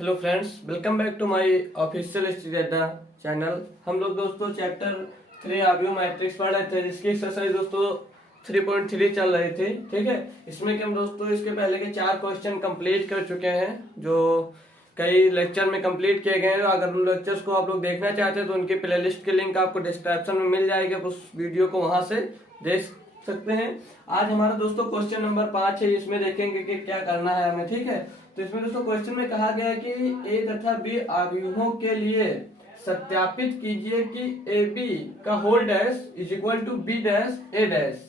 Hello friends, welcome back to my official study channel. हम लोग दोस्तों चैप्टर 3 आबियो मैट्रिक्स पढ़ रहे थे, जिसकी एक्सरसाइज दोस्तों 3.3 चल रही थी। ठीक है, इसमें कि हम दोस्तों इसके पहले के 4 क्वेश्चन कंप्लीट कर चुके हैं, जो कई लेक्चर में कंप्लीट किए गए हैं। अगर उन लेक्चर्स को आप लोग देखना चाहते हैं तो उनकी प्लेलिस्ट की लिंक आपको डिस्क्रिप्शन में मिल जाएगी, आप उस वीडियो को वहां से देख सकते हैं। आज हमारा दोस्तों क्वेश्चन नंबर 5 है, इसमें देखेंगे कि क्या करना है हमें। ठीक है, तो इसमें दोस्तों क्वेश्चन में कहा गया है कि ए तथा बी आव्यूहों के लिए सत्यापित कीजिए कि ए बी का whole dash is equal to B dash A dash.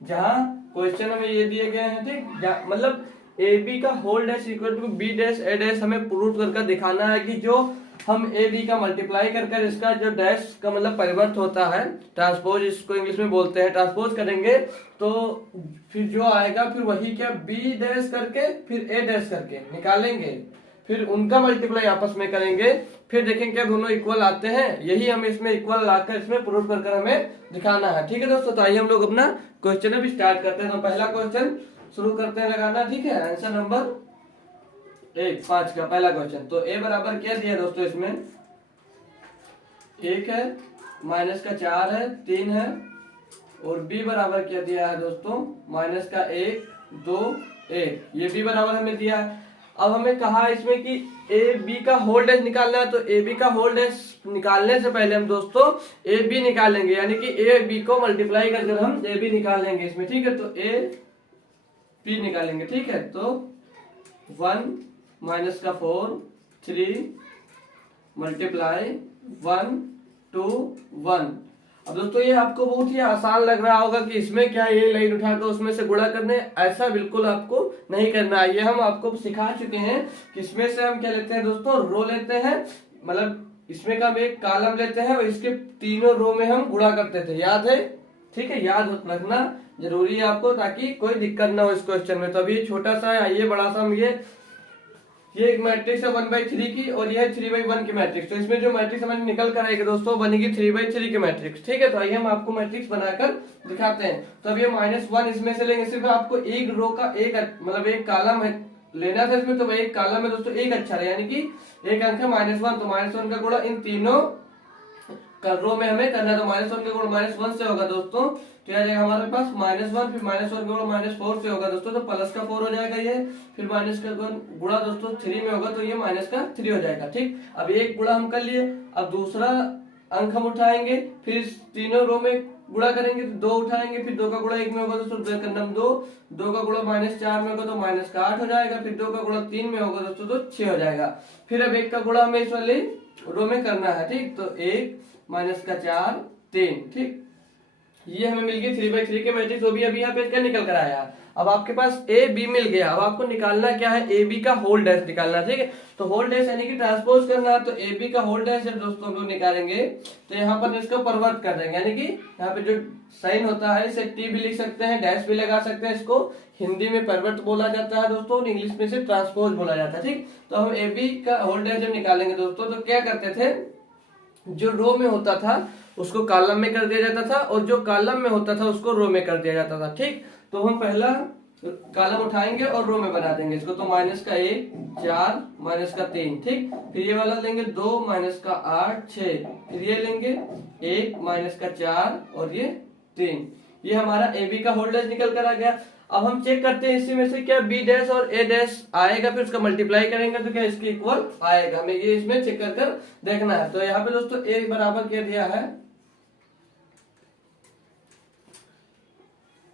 जहां क्वेश्चन में ये दिए गए हैं, ठीक, मतलब ए बी का whole dash equal to B dash A dash हमें प्रूव करके दिखाना है कि जो हम ए बी का मल्टीप्लाई कर इसका जो डैश का मतलब परिवर्त होता है, ट्रांसपोज इसको इंग्लिश में बोलते हैं, ट्रांसपोज करेंगे तो फिर जो आएगा फिर वही क्या बी डैश करके फिर ए डैश करके निकालेंगे, फिर उनका मल्टीप्लाई आपस में करेंगे, फिर देखेंगे क्या दोनों इक्वल आते हैं। यही हम इसमें इक्वल लाकर इसमें प्रूव कर हमें दिखाना है। ठीक है दोस्तों, तो आइए हम लोग अपना क्वेश्चन अभी स्टार्ट करते हैं। तो पहला क्वेश्चन शुरू करते हैं लगाना। ठीक है, आंसर नंबर 5 का पहला क्वेश्चन। तो ए बराबर क्या दिया दोस्तों, इसमें 1 है, माइनस का 4 है, 3 है, और बी बराबर क्या दिया है दोस्तों, माइनस का 1 2 1। ये बी बराबर हमें दिया है। अब हमें कहा इसमें कि ए बी का होल डैश निकालना है, तो ए बी का होल डैश निकालने से पहले हम दोस्तों ए बी निकालेंगे, यानी कि ए बी को मल्टीप्लाई करके हम ए बी निकालेंगे इसमें। ठीक है, तो ए बी निकालेंगे। ठीक है, तो 1 माइनस का 4 3 मल्टीप्लाई 1 2 1। अब दोस्तों ये आपको बहुत ही आसान लग रहा होगा कि इसमें क्या ये लाइन उठाकर उसमें से गुणा करने, ऐसा बिल्कुल आपको नहीं करना है। ये हम आपको सिखा चुके हैं कि इसमें से हम क्या लेते हैं दोस्तों, रो लेते हैं, मतलब इसमें का हम एक कॉलम लेते हैं और इसके तीनों रो में हम गुणा करते थे, याद है। ठीक है, याद रखना जरूरी है आपको, ताकि कोई दिक्कत ना हो इस क्वेश्चन में। तो अभी छोटा सा है, आइए बड़ा सा हम ये एक मैट्रिक्स है 1/3 की, और ये है 3/1 की मैट्रिक्स। तो इसमें जो मैट्रिक्स हमें निकल कर आएगी दोस्तों बनेगी 3/3 की मैट्रिक्स। ठीक है, तो आइए हम आपको मैट्रिक्स बनाकर दिखाते हैं। तो अब ये -1 इसमें से लेंगे, सिर्फ आपको एक रो का एक मतलब एक कॉलम है लेना था इसमें, तो वही एक कॉलम है दोस्तों एक अच्छा है, यानी कि एक अंक है -1, तो -1 का गुणा इन तीनों रो में हमें करना है। तो -1 का गुणा -1 से होगा दोस्तों, तो आ जाएगा हमारे पास -1, फिर -1 का गुणा -4 से होगा दोस्तों, तो प्लस का 4 हो जाएगा ये, फिर माइनस का गुणा दोस्तों 3 में होगा, तो ये माइनस का 3 हो जाएगा। ठीक, अब एक गुणा हम कर लिए, अब दूसरा अंक हम उठाएंगे, फिर तीनों रो में गुणा करेंगे तो 2 उठाएंगे, फिर 2 का गुणा 1 में होगा दोस्तों 2 का गुणा -4 में होगा तो -8 हो जाएगा, फिर 2 का गुणा 3 में होगा दोस्तों तो 6 हो जाएगा। फिर अब 1 का गुणा हमें इस वाले रो में करना है। ठीक, तो 1 -4 3। ठीक, ये हमें मिल गई 3/3 के मैट्रिक्स। वो भी अभी यहाँ पे क्या निकल कर आया। अब आपके पास ए बी मिल गया, अब आपको निकालना क्या है, ए बी का होल डैश निकालना। ठीक है, तो होल डैश यानी कि ट्रांसपोज करना है, तो ए बी का होल डैश जब दोस्तों हम लोग निकालेंगे तो यहाँ पर इसको परिवर्त कर देंगे, यानी कि यहाँ पे जो साइन होता है इसे टी भी लिख सकते हैं, डैश भी लगा सकते हैं। इसको हिंदी में परिवर्त बोला जाता है दोस्तों, और इंग्लिश में से ट्रांसपोज बोला जाता है। ठीक, तो हम ए बी का होल डैश जब निकालेंगे दोस्तों तो क्या करते थे, जो रो में होता था उसको कॉलम में कर दिया जाता था, और जो कॉलम में होता था उसको रो में कर दिया जाता था। ठीक, तो हम पहला कॉलम उठाएंगे और रो में बना देंगे इसको, तो -1 4 -3। ठीक, फिर ये वाला लेंगे 2 -8 6, फिर ये लेंगे 1 -4 और ये 3। ये हमारा ए बी का होल डैश निकल कर आ गया। अब हम चेक करते हैं इसी में से क्या बी डैश और ए डैश आएगा, फिर उसका मल्टीप्लाई करेंगे तो क्या इसके इक्वल आएगा, हमें ये इसमें चेक कर देखना है। तो यहाँ पे दोस्तों ए बराबर क्या दिया है,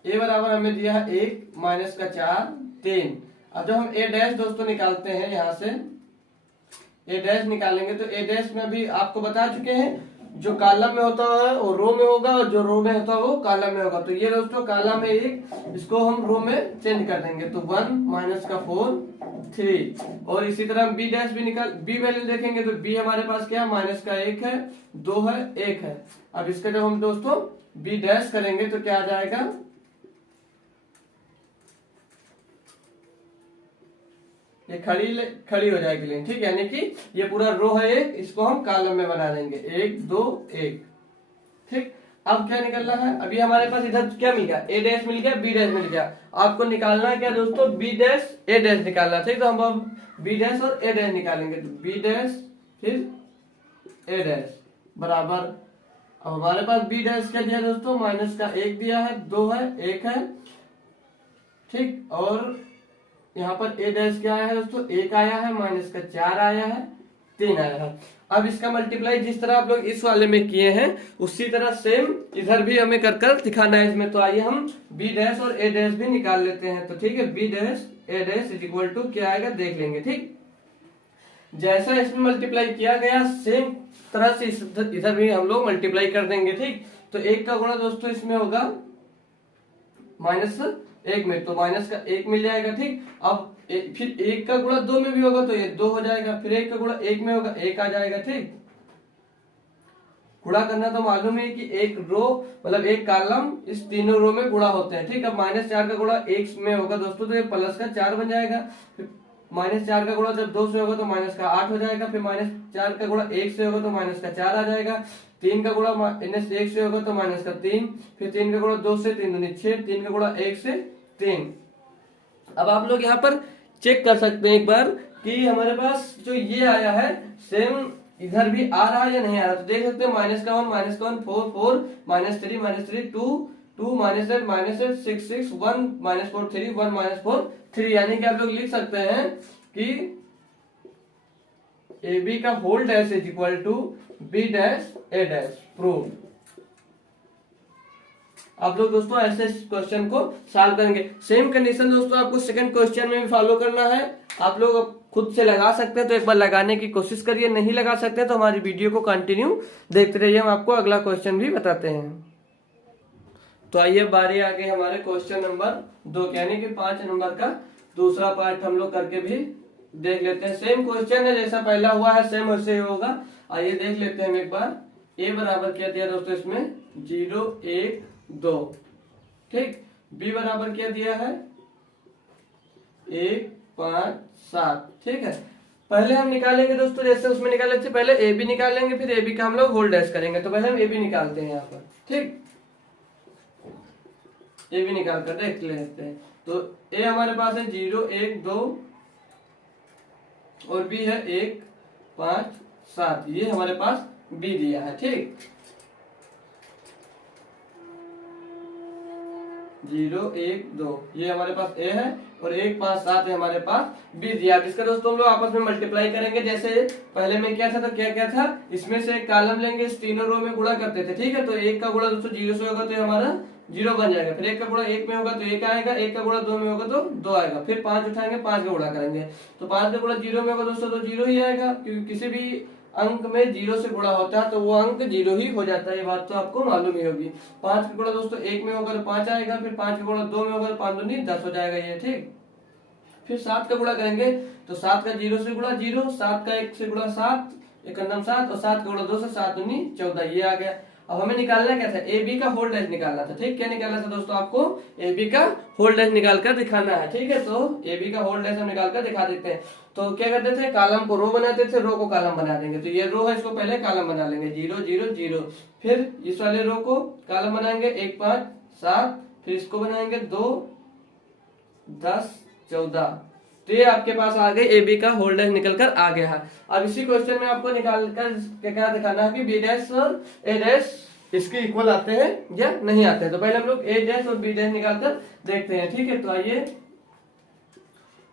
ए बराबर हमें दिया है 1 -4 3। अब जब हम ए डैश दोस्तों निकालते हैं, यहाँ से ए डैश निकालेंगे तो ए डैश में अभी आपको बता चुके हैं, जो कॉलम में होता है वो रो में होगा, और जो रो में होता है वो कॉलम में होगा। तो ये दोस्तों कॉलम है एक, इसको हम रो में चेंज कर देंगे, तो 1 -4 3। और इसी तरह हम बी डैश भी निकाल, बी वैल्यू देखेंगे तो बी हमारे पास क्या है, -1 है 2 है 1 है। अब इसका जब हम दोस्तों बी डैश करेंगे तो क्या आ जाएगा, ये खड़ी हो जाएगी लाइन। ठीक, यानी कि ये पूरा रो है एक, इसको हम कॉलम में बना देंगे 1 2 1। ठीक, अब क्या निकलना है, अभी हमारे पास इधर क्या मिल गया, ए डैश मिल गया, बी डैश मिल गया। आपको निकालना है क्या दोस्तों, बी डैश ए डैश निकालना, ठीक। तो हम अब बी डैश और ए डैश निकालेंगे। तो बी डैश फिर ए डैश बराबर, अब हमारे पास बी डैश क्या दिया दोस्तों, माइनस का 1 दिया है, 2 है, 1 है, ठीक। और यहाँ पर ए डैश क्या आया है दोस्तों, 1 आया है, माइनस का 4 आया है, 3 आया है। अब इसका मल्टीप्लाई जिस तरह आप लोग इस वाले में किए हैं उसी तरह सेम इधर भी हमें कर कर दिखाना है इसमें। तो आइए हम बी डैश और ए डैश भी निकाल लेते हैं। तो ठीक है, B dash A dash is equal to क्या आएगा देख लेंगे, ठीक। जैसा इसमें मल्टीप्लाई किया गया सेम तरह से इधर भी हम लोग मल्टीप्लाई कर देंगे, ठीक। तो 1 का गुणा दोस्तों इसमें होगा -1 में, तो माइनस का 1 मिल जाएगा, ठीक। अब फिर 1 का गुणा 2 में भी होगा तो ये 2 हो जाएगा, फिर 1 का गुणा 1 में होगा 1 आ जाएगा, ठीक। गुणा करना तो मालूम है कि एक रो मतलब एक कॉलम इस तीनों रो में गुणा होते हैं, ठीक। अब -4 का गुणा 1 में होगा दोस्तों तो ये प्लस का 4 बन जाएगा। फिर -4 का गुणा जब 2 से होगा तो माइनस का 8 हो जाएगा। फिर -4 का गुणा 1 से होगा तो माइनस का 4 आ जाएगा। 3 का गुणा -1 से होगा तो माइनस का 3। फिर 3 का गुणा 2 से 3 दूनी 6, 3 का गुणा 1 से 3। अब आप लोग यहाँ पर चेक कर सकते हैं एक बार कि हमारे पास जो ये आया है सेम इधर भी आ रहा है या नहीं आ रहा। तो देख सकते हैं -1 -1 4 4 -3 2 2 -8 -8 6 6 1 -4 3 1 -4 3, यानी कि आप लोग लिख सकते हैं कि ए बी का whole dash is equal to B dash A dash prove. आप लोग दोस्तों ऐसे क्वेश्चन को सॉल्व करेंगे। सेम कंडीशन दोस्तों आपको सेकंड क्वेश्चन में भी फॉलो करना है। आप लोग खुद से लगा सकते हैं तो एक बार लगाने की कोशिश करिए, नहीं लगा सकते तो हमारी वीडियो को कंटिन्यू देखते रहिए, हम आपको अगला क्वेश्चन भी बताते हैं। तो आइए बारी आ गई हमारे क्वेश्चन नंबर 2 यानी कि 5 नंबर का दूसरा पार्ट हम लोग करके भी देख लेते हैं। सेम क्वेश्चन है जैसा पहला हुआ है सेम वैसे ही होगा। आइए देख लेते हैं हम एक बार। ए बराबर क्या दिया दोस्तों इसमें 0 1 2, ठीक। बी बराबर क्या दिया है 1 5 7, ठीक है। पहले हम निकालेंगे दोस्तों जैसे उसमें निकाले थे, पहले ए बी निकालेंगे फिर ए बी का हम लोग होल डैश करेंगे। तो पहले हम ए बी निकालते हैं यहाँ पर, ठीक। ए बी निकाल कर देख लेते हैं। तो ए हमारे पास है 0 1 2 और बी है 1 5 7, ये हमारे पास बी दिया है, ठीक। 0 1 2 ये हमारे पास ए है और 1 5 7 है हमारे पास बी दिया। इसका दोस्तों हम लोग आपस में मल्टीप्लाई करेंगे। जैसे पहले में क्या था तो क्या क्या था, इसमें से एक कॉलम लेंगे, इस तीनों रो में गुणा करते थे, ठीक है। तो 1 का गुणा दोस्तों 0 से होगा तो हमारा 0 बन जाएगा। फिर 1 का गुणा 1 में होगा तो 1 आएगा, 1 का गुणा 2 में होगा तो 2 आएगा। फिर 5 उठाएंगे, 5 का गुणा करेंगे तो 5 का गुणा 0 में होगा दोस्तों तो 0 ही आएगा, क्योंकि किसी भी अंक में 0 से गुणा होता है तो वो अंक 0 ही हो जाता है, ये बात तो आपको मालूम ही होगी। 5 का गुणा दोस्तों 1 में होगा तो 5 आएगा, फिर 5 का गुणा 2 में होगा तो 5 दूनी 10 हो जाएगा ये, ठीक। फिर 7 का गुणा करेंगे तो 7 का 0 से गुणा 0, 7 का 1 से गुणा 7, 1 7 और 7 का गुणा 2 से 7 दूनी 14, ये आ गया। अब हमें निकालना क्या था, ए बी का होल डैश निकालना था, ठीक। क्या निकालना था दोस्तों, आपको ए बी का होल डैश निकाल कर दिखाना है, ठीक है। तो ए बी का होल डैश हम निकाल कर दिखा देते हैं। तो क्या करते थे, कॉलम को रो बनाते थे, रो को कॉलम बना देंगे। तो ये रो है, इसको पहले कॉलम बना लेंगे 0 0 0, फिर इस वाले रो को कॉलम बनाएंगे 1 5 7, फिर इसको बनाएंगे 2 10 14। तो ये आपके पास आ गए ए बी का होल डैश निकल कर आ गया है। अब इसी क्वेश्चन में आपको निकाल कर क्या दिखाना है कि बी डैश और ए डैश इसके इक्वल आते हैं या नहीं आते हैं। तो पहले हम लोग ए डैश और बी डैश निकाल कर देखते हैं, ठीक है। तो आइए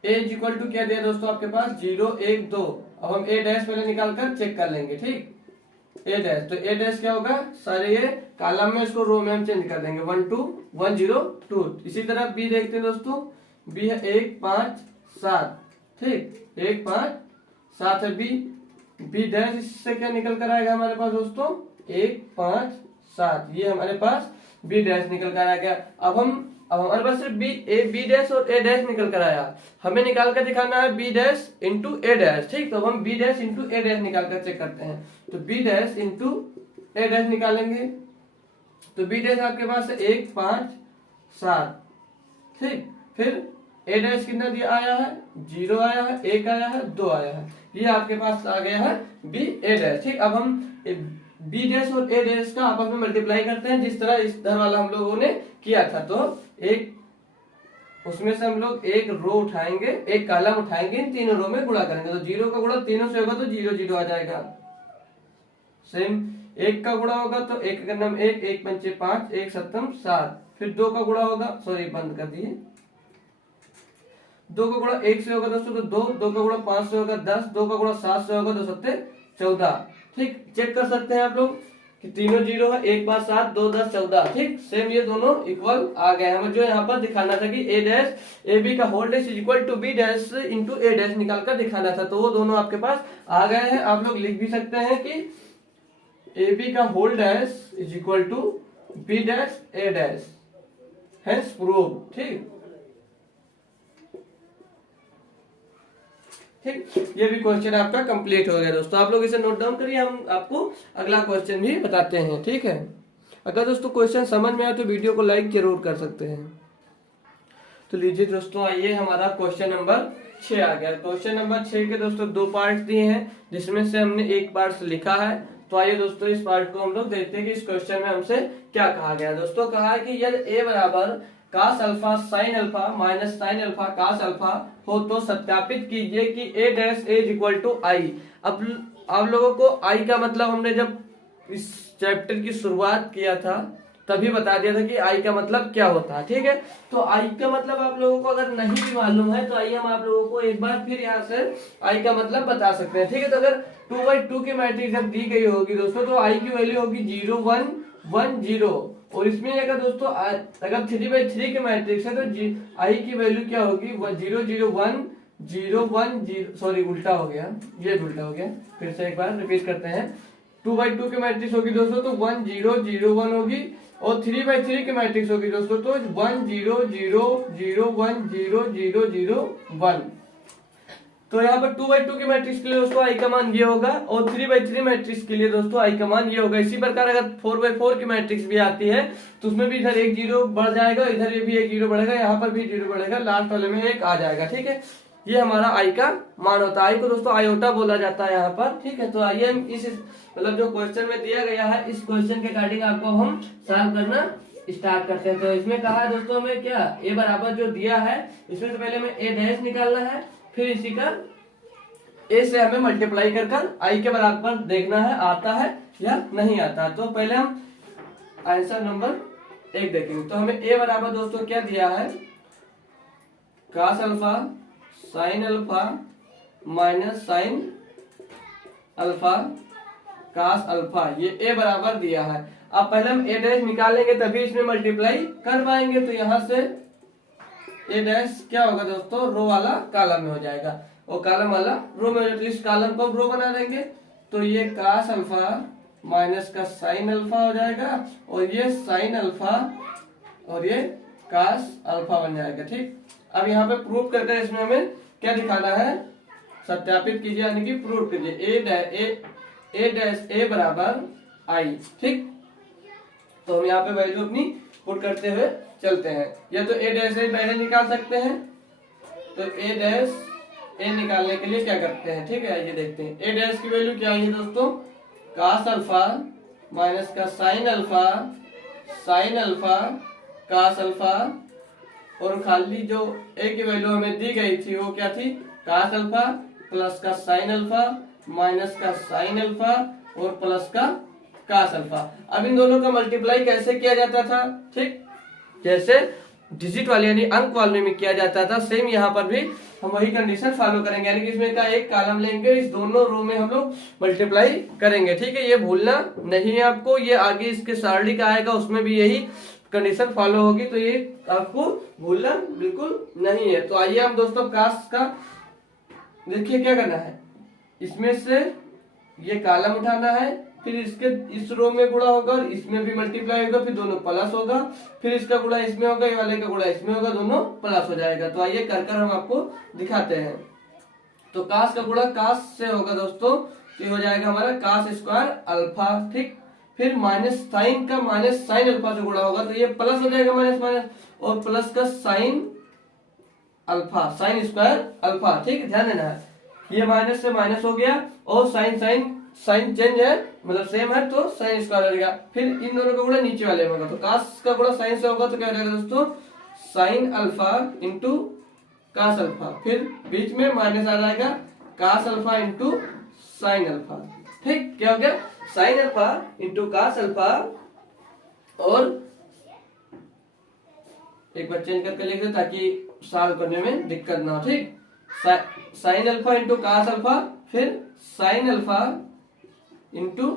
ए इज इक्वल टू क्या दिया दोस्तों आपके पास 0 1 2। अब हम ए डैश पहले निकाल कर चेक कर लेंगे, ठीक। ए डैश, तो ए डैश क्या होगा, सारे ये कॉलम में इसको रो में हम चेंज कर देंगे 1 2 1 0 2। इसी तरह बी देखते हैं दोस्तों, बी है 1 5 7, ठीक। 1 5 7 है बी। बी डैश इससे क्या निकल कर आएगा हमारे पास दोस्तों 1 5 7, ये हमारे पास बी डैश निकल कर आ गया। अब हमारे पास सिर्फ बी डैश और ए डैश निकल कर आया, हमें निकाल कर दिखाना है B dash into A dash, ठीक। तो हम B dash into A dash निकाल कर चेक करते हैं। तो B dash into A dash निकालेंगे तो बी डैश आपके पास है 1 5 7, ठीक। फिर ए डैश कितना दिया आया है 0 आया है, 1 आया है, 2 आया है, ये आपके पास आ गया है बी ए डैश, ठीक। अब हम बी डैश और ए डैश का आपस में मल्टीप्लाई करते हैं, जिस तरह इस तरह वाला हम लोगों ने किया था। तो एक उसमें से हम लोग एक रो उठाएंगे, एक कॉलम उठाएंगे, इन तीनों रो में गुणा करेंगे। तो 0 का गुणा तीनों से होगा तो 0 0 आ जाएगा। सेम 1 का गुणा होगा तो 1 का नाम 1, 1 पंचे 5, 1 सत्तम 7। फिर 2 का गुणा होगा, सॉरी बंद कर दिए, 2 का गुणा 1 से होगा दोस्तों तो 2, 2 का गुणा 5 से होगा 10, 2 का गुणा 7 से होगा 2 सत्ते 14। ठीक, चेक कर सकते हैं आप लोग कि तीनों 0 है, 1 5 7, 2 10 14। ठीक, सेम ये दोनों इक्वल आ गए। हमें जो यहाँ पर दिखाना था कि ए डैश ए बी का whole dash is equal to B dash into A dash निकाल कर दिखाना था, तो वो दोनों आपके पास आ गए हैं। आप लोग लिख भी सकते हैं कि ए बी का whole dash is equal to B dash A dash, hence prove. ठीक ठीक, ये भी क्वेश्चन आपका कंप्लीट हो गया दोस्तों। आप लोग इसे नोट डाउन करिए, हम आपको अगला क्वेश्चन भी बताते हैं। ठीक है, अगर दोस्तों क्वेश्चन समझ में आए तो वीडियो को लाइक जरूर कर सकते हैं। तो लीजिए दोस्तों, आइए हमारा क्वेश्चन नंबर 6 आ गया। क्वेश्चन नंबर 6 के दोस्तों 2 पार्ट दिए हैं, जिसमें से हमने एक पार्ट लिखा है। तो आइए दोस्तों इस पार्ट को हम लोग देखते हैं कि इस क्वेश्चन में हमसे क्या कहा गया। दोस्तों कहा है कि यदि ए बराबर cos alpha sine alpha minus sine alpha cos alpha हो तो सत्यापित कीजिए कि A dash is equal to I. अब आप लोगों को आई का मतलब हमने जब इस चैप्टर की शुरुआत किया था तभी बता दिया था कि आई का मतलब क्या होता है। ठीक है, तो आई का मतलब आप लोगों को अगर नहीं भी मालूम है तो आइए हम आप लोगों को एक बार फिर यहाँ से आई का मतलब बता सकते हैं। ठीक है, तो अगर 2/2 की मैट्रिक्स जब दी गई होगी दोस्तों तो आई की वैल्यू होगी 0 1 1 0, और इसमें अगर दोस्तों अगर 3/3 की मैट्रिक्स है तो आई की वैल्यू क्या होगी 0 0 1 0 1 0, सॉरी उल्टा हो गया, ये उल्टा हो गया, फिर से एक बार रिपीट करते हैं। 2/2 की मैट्रिक्स होगी दोस्तों तो 1 0 0 1 होगी, और 3/3 की मैट्रिक्स होगी दोस्तों तो 1 0 0 0 1 0 0 0 1। तो यहाँ पर 2/2 की मैट्रिक्स के लिए दोस्तों आई का मान ये होगा, और 3/3 मैट्रिक्स के लिए दोस्तों आई का मान ये होगा। इसी प्रकार अगर 4/4 की मैट्रिक्स भी आती है तो उसमें भी इधर 1 0 बढ़ जाएगा, इधर ये भी 1 0 बढ़ेगा, यहाँ पर भी 0 बढ़ेगा, लास्ट वाले में 1 आ जाएगा। ठीक है, ये हमारा आई का मान होता है। आई को दोस्तों आयोटा बोला जाता है यहाँ पर। ठीक है, तो आइए हम इस मतलब जो क्वेश्चन में दिया गया है इस क्वेश्चन के अकॉर्डिंग आपको हम सॉल्व करना स्टार्ट करते हैं। तो इसमें कहा है दोस्तों हमें क्या, ए बराबर जो दिया है इसमें से पहले हमें ए डैश निकालना है, फिर इसी का ए से हमें मल्टीप्लाई कर आई के बराबर देखना है आता है या नहीं आता। तो पहले हम आंसर नंबर 1 देखेंगे। तो हमें ए बराबर दोस्तों क्या दिया है, cos alpha sine alpha minus sine alpha cos alpha, ये ए बराबर दिया है। अब पहले हम ए डैश निकालेंगे तभी इसमें मल्टीप्लाई कर पाएंगे। तो यहाँ से ए डैश क्या होगा दोस्तों, रो वाला कॉलम में हो जाएगा और कॉलम वाला रो में हो जाएगा। तो इस कॉलम को रो बना देंगे तो ये कास अल्फा माइनस का साइन अल्फा हो जाएगा, और ये साइन अल्फा और ये कास अल्फा बन जाएगा। ठीक, अब यहाँ पे प्रूफ करके इसमें हमें क्या दिखाना है, सत्यापित कीजिए यानी कि प्रूफ कीजिए ए डैश ए बराबर आई। ठीक, तो हम यहाँ पे वैल्यू अपनी पुट करते हुए चलते हैं। या तो ए डैश ए पहले निकाल सकते हैं, तो ए डैश ए निकालने के लिए क्या करते हैं, ठीक है ये देखते हैं। ए डैश की वैल्यू क्या है दोस्तों, कास अल्फा माइनस का साइन अल्फा कास अल्फा, और खाली जो ए की वैल्यू हमें दी गई थी वो क्या थी, कास अल्फा प्लस का साइन अल्फा माइनस का साइन अल्फा और प्लस का कास अल्फा। अब इन दोनों का मल्टीप्लाई कैसे किया जाता था, ठीक जैसे डिजिट वाले यानी अंक वाले में किया जाता था, सेम यहाँ पर भी हम वही कंडीशन फॉलो करेंगे, यानी कि इसमें का एक कॉलम लेंगे, इस दोनों रो में हम लोग मल्टीप्लाई करेंगे। ठीक है, ये भूलना नहीं है आपको, ये आगे इसके सारणी का आएगा उसमें भी यही कंडीशन फॉलो होगी, तो ये आपको भूलना बिल्कुल नहीं है। तो आइए हम दोस्तों कास का देखिए क्या करना है, इसमें से ये कॉलम उठाना है, फिर इसके इस रो में गुणा होगा और इसमें भी मल्टीप्लाई होगा, फिर दोनों प्लस होगा, फिर इसका गुणा इसमें होगा, ये वाले का गुणा इसमें होगा, दोनों प्लस हो जाएगा। तो आइए कर हम आपको दिखाते हैं। तो कास का गुणा कास से होगा दोस्तों, ये हो जाएगा हमारा कास स्क्वायर अल्फा। ठीक, फिर माइनस साइन का माइनस साइन अल्फा से गुणा होगा तो ये प्लस हो जाएगा माइनस माइनस, और प्लस का sine alpha sign square alpha. ठीक, ध्यान देना है, ये माइनस से माइनस हो गया और साइन साइन साइन चेंज है मतलब सेम है तो साइन स्क्वायर हो जाएगा। फिर इन दोनों का गुणा नीचे वाले में होगा तो कास का गुणा साइन से होगा तो क्या हो जाएगा दोस्तों, sine alpha into cos alpha. फिर बीच में माइनस आ जाएगा cos alpha into sine alpha. ठीक, क्या हो गया, sine alpha into cos alpha, और एक बार चेंज करके लिख दे ताकि सॉल्व करने में दिक्कत ना हो। ठीक, sine alpha into cos alpha, फिर sine alpha into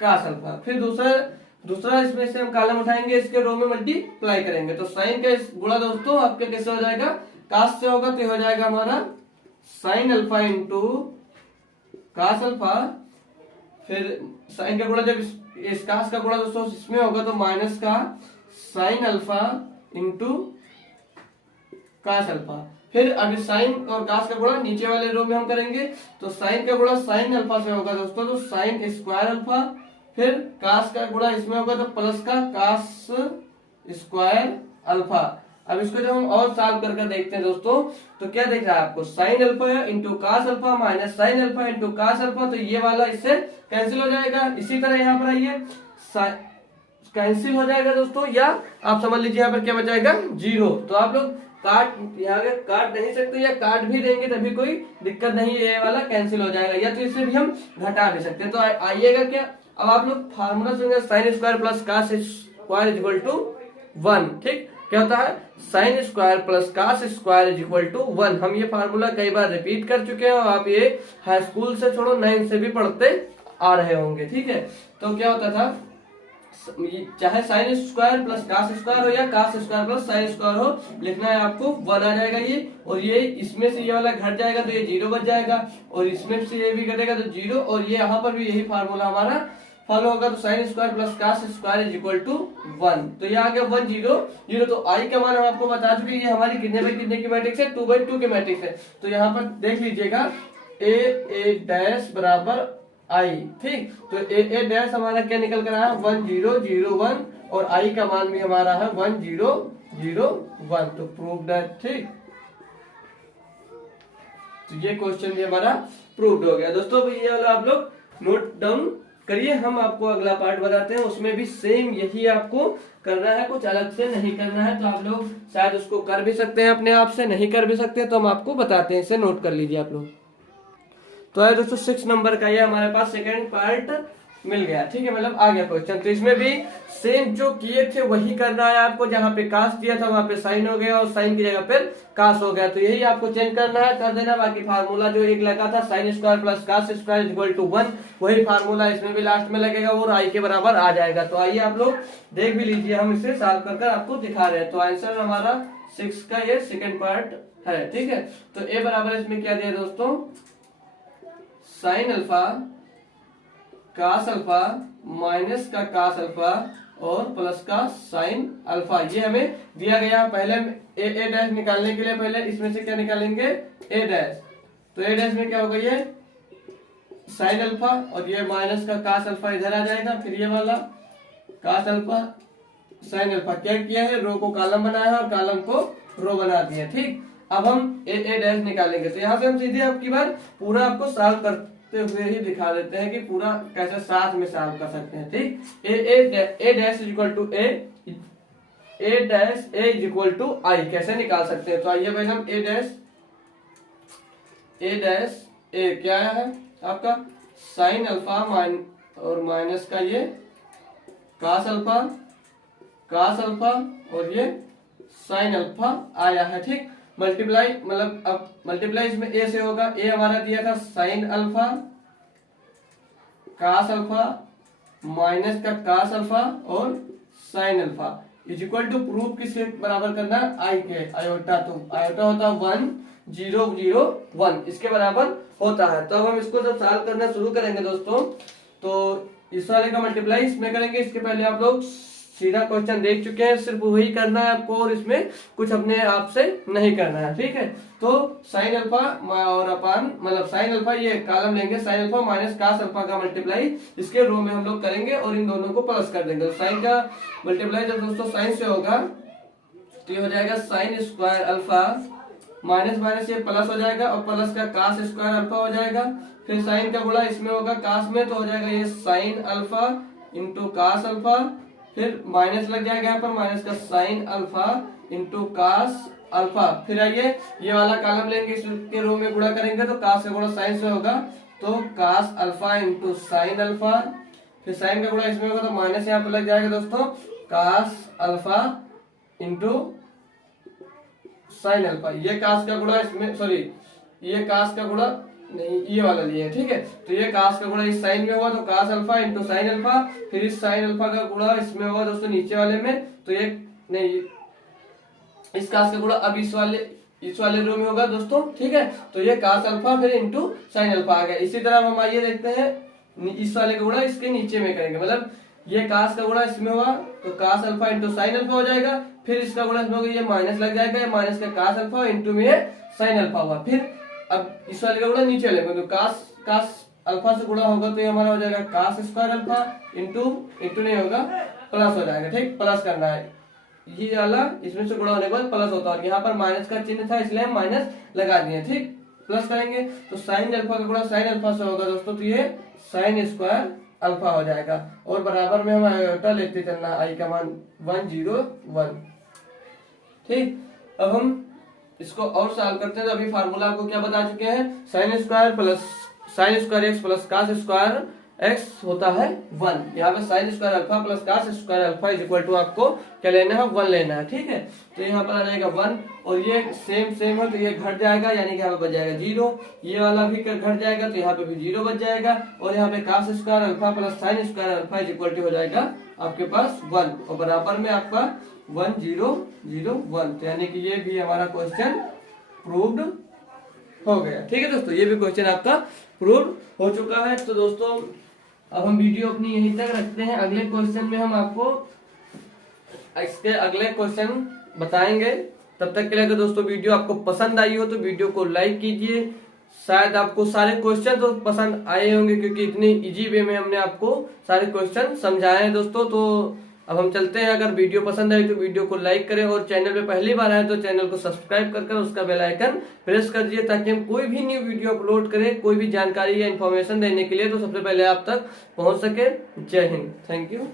cos alpha. फिर दूसरा इसमें से हम कॉलम उठाएंगे, इसके रो में मल्टीप्लाई करेंगे तो साइन का गुणा दोस्तों आपके कैसे हो जाएगा, कास से होगा तो हो जाएगा हमारा sine alpha into cos alpha. फिर साइन का गुणा जब इस कास का गुणा दोस्तों इसमें होगा तो माइनस का sine alpha into cos alpha. फिर अभी साइन और कास का गुणा नीचे वाले रो में हम करेंगे तो साइन का गुणा साइन अल्फा से होगा दोस्तों तो साइन स्क्वायर अल्फा। फिर कास का गुणा इसमें होगा तो प्लस का कास स्क्वायर अल्फा। अब इसको जब हम और सॉल्व करके देखते हैं दोस्तों तो क्या दिख रहा है आपको, sine alpha into cos alpha minus sine alpha into cos alpha, तो ये वाला इससे कैंसिल हो जाएगा। इसी तरह यहाँ पर आइए कैंसिल हो जाएगा दोस्तों, या आप समझ लीजिए यहाँ पर क्या बचाएगा, जीरो। तो आप लोग यहाँ काट नहीं सकते या काट भी देंगे तभी कोई दिक्कत नहीं, ये वाला कैंसिल हो जाएगा, या तो इससे भी हम घटा भी सकते हैं। तो आइएगा क्या, अब आप लोग फार्मूला सुनेंगे sine square plus cos square is equal to 1। ठीक, क्या होता है, sine square plus cos square is equal to 1। हम ये फार्मूला कई बार रिपीट कर चुके हैं और आप ये हाई स्कूल से छोड़ो 9 से भी पढ़ते आ रहे होंगे। ठीक है, तो क्या होता था, चाहे sine square plus cos square हो या cos square plus sine square हो, लिखना है आपको 1 आ जाएगा ये, और ये इसमें से ये वाला घट जाएगा तो ये 0 बच जाएगा, और इसमें से ये भी घटेगा तो 0, और ये यहाँ पर भी यही फार्मूला हमारा फॉलो होगा। तो sine square plus cos square is equal to 1। तो ये आ गया 1 0 0। तो आई का मान हम आपको बता चुके हैं, ये हमारी कितने बाई कितने की मैट्रिक्स है, 2/2 की मैट्रिक्स है। तो यहाँ पर देख लीजिएगा ए डैश बराबर आई। ठीक, तो ए डैश हमारा क्या निकल कर आया, 1 0 0 1, और आई का मान भी हमारा है 1 0 0 1। तो प्रूव दैट। ठीक, तो ये क्वेश्चन भी हमारा प्रूव्ड हो गया दोस्तों। ये वाला आप लोग नोट डाउन करिए, हम आपको अगला पार्ट बताते हैं, उसमें भी सेम यही आपको करना है, कुछ अलग से नहीं करना है। तो आप लोग शायद उसको कर भी सकते हैं अपने आप से, नहीं कर भी सकते तो हम आपको बताते हैं, इसे नोट कर लीजिए आप लोग। तो है दोस्तों 6 नंबर का ये हमारे पास सेकंड पार्ट मिल गया। ठीक है, मतलब आ गया क्वेश्चन। तो इसमें भी सेम जो किए थे वही करना है आपको, जहाँ पे कास दिया था वहां पे साइन हो गया और साइन की जगह पर कास हो गया, तो यही आपको चेंज करना है, कर देना। बाकी फार्मूला जो एक लगा था sine square plus cos square equal to 1, वही फार्मूला इसमें भी लास्ट में लगेगा और आई के बराबर आ जाएगा। तो आइए आप लोग देख भी लीजिए, हम इसे सॉल्व कर आपको दिखा रहे हैं। तो आंसर हमारा 6 का ये सेकेंड पार्ट है। ठीक है, तो ए बराबर इसमें क्या दिया दोस्तों, sine alpha cos alpha minus का कास अल्फा और प्लस का साइन अल्फा, ये हमें दिया गया। पहले ए डैश निकालने के लिए पहले इसमें से क्या निकालेंगे, ए डैश। तो ए डैश में क्या होगा, ये साइन अल्फा और ये माइनस का कास अल्फा इधर आ जाएगा। फिर ये वाला कास अल्फा साइन अल्फा, क्या किया है, रो को कॉलम बनाया है और कॉलम को रो बना दिया। ठीक, अब हम ए डैश निकालेंगे। तो यहाँ से हम सीधे आपकी बार पूरा आपको सॉल्व करते हुए ही दिखा देते हैं कि पूरा कैसे साथ में सॉल्व कर सकते हैं। ठीक, A dash is equal to A dash A is equal to I कैसे निकाल सकते हैं। तो आइए भाई हम ए डैश ए क्या है आपका, साइन अल्फा और माइनस का ये कास अल्फा और ये साइन अल्फा आया है। ठीक, मल्टीप्लाई मतलब अब मल्टीप्लाई इसमें ए से होगा, ए हमारा दिया था sine alpha cos alpha minus का कास अल्फा और sine alpha is equal to proof किसके बराबर करना है, आई के, आयोटा। तो आयोटा होता है 1 0 0 1, इसके बराबर होता है। तो अब हम इसको जब सॉल्व करना शुरू करेंगे दोस्तों, तो इस वाले का मल्टीप्लाई इसमें करेंगे। इसके पहले आप लोग सीधा क्वेश्चन देख चुके हैं, सिर्फ वही करना है आपको और इसमें कुछ अपने आप से नहीं करना है। ठीक है, तो साइन अल्फा और अपान मतलब साइन अल्फा, ये कॉलम लेंगे, sine alpha minus cos alpha का मल्टीप्लाई इसके रो में हम लोग करेंगे और इन दोनों को प्लस कर देंगे। तो साइन का मल्टीप्लाई जब दोस्तों साइन से होगा तो ये हो जाएगा sign square alpha minus minus ये प्लस हो जाएगा और प्लस का कास स्क्वायर अल्फा हो जाएगा। फिर साइन का गुणा इसमें होगा कास में, तो हो जाएगा ये sine alpha into cos alpha. फिर माइनस लग जाएगा यहाँ पर, माइनस का sine alpha into cos alpha. फिर आइए ये वाला कॉलम लेंगे, इसके रो में गुणा करेंगे तो कास का गुणा साइन से होगा, तो cos alpha into sine alpha. फिर साइन का गुणा इसमें होगा तो माइनस यहाँ पर लग जाएगा दोस्तों cos alpha into sine alpha. ये कास का गुणा इसमें, सॉरी ये कास का गुणा नहीं, ये वाला लिए, ठीक है। तो ये कास का गुणा इस साइन में होगा तो cos alpha into sine alpha. फिर इस साइन अल्फा का गुणा इसमें होगा दोस्तों नीचे वाले में, तो ये नहीं, इस कास का गुणा अब इस वाले रो में होगा दोस्तों, ठीक है। तो ये कास अल्फा फिर इंटू साइन अल्फा आ गया। इसी तरह हम आइए देखते हैं इस वाले का गुणा इसके नीचे में करेंगे, मतलब ये कास का गुणा इसमें हुआ तो cos alpha into sine alpha हो जाएगा। फिर इसका गुणा इसमें होगा, ये माइनस लग जाएगा, ये माइनस का कास अल्फा इंटू में साइन अल्फा हुआ। फिर अब इस वाले का गुणा नीचे लेंगे तो कास अल्फा से गुणा होगा तो ये हमारा हो जाएगा कास स्क्वायर अल्फा इंटू नहीं होगा प्लस हो जाएगा, ठीक, प्लस करना है ये वाला, इसमें से गुणा होने के बाद प्लस होता है। यहाँ पर माइनस का चिन्ह था इसलिए हम माइनस लगा दिए, ठीक। प्लस करेंगे तो साइन अल्फा का गुणा साइन अल्फा से होगा दोस्तों, तो ये साइन स्क्वायर अल्फा हो जाएगा। और बराबर में हम आयोटा लेते चलना, आई का मान 101, ठीक। अब हम इसको और सॉल्व करते हैं। तो अभी फार्मूला आपको क्या बता चुके हैं, sine square x plus cos square x होता है 1। यहाँ पे sine square alpha plus cos square alpha is equal to आपको क्या लेना है, 1 लेना है, ठीक है। तो यहाँ पर आ जाएगा 1 और ये सेम है तो ये घट जाएगा, यानी कि यहाँ पे बच जाएगा 0। ये वाला भी घट जाएगा तो यहाँ पे भी 0 बच जाएगा। और यहाँ पे cos square alpha plus sine square alpha is equal to हो जाएगा आपके पास 1 और बराबर में आपका 1 0 0 1। तो यानी कि ये भी हमारा क्वेश्चन प्रूव्ड हो गया, ठीक है दोस्तों। ये भी क्वेश्चन आपका प्रूव्ड हो चुका है। तो दोस्तों अब हम वीडियो अपनी यहीं तक रखते हैं। अगले क्वेश्चन में हम आपको इसके अगले क्वेश्चन बताएंगे। तब तक के लिए अगर दोस्तों वीडियो आपको पसंद आई हो तो वीडियो को लाइक कीजिए। शायद आपको सारे क्वेश्चन तो पसंद आए होंगे क्योंकि इतनी इजी वे में हमने आपको सारे क्वेश्चन समझाए हैं दोस्तों। तो अब हम चलते हैं। अगर वीडियो पसंद आई तो वीडियो को लाइक करें और चैनल पे पहली बार आए तो चैनल को सब्सक्राइब कर उसका बेल आइकन प्रेस कर दीजिए ताकि हम कोई भी न्यू वीडियो अपलोड करें, कोई भी जानकारी या इन्फॉर्मेशन देने के लिए तो सबसे पहले आप तक पहुंच सके। जय हिंद, थैंक यू।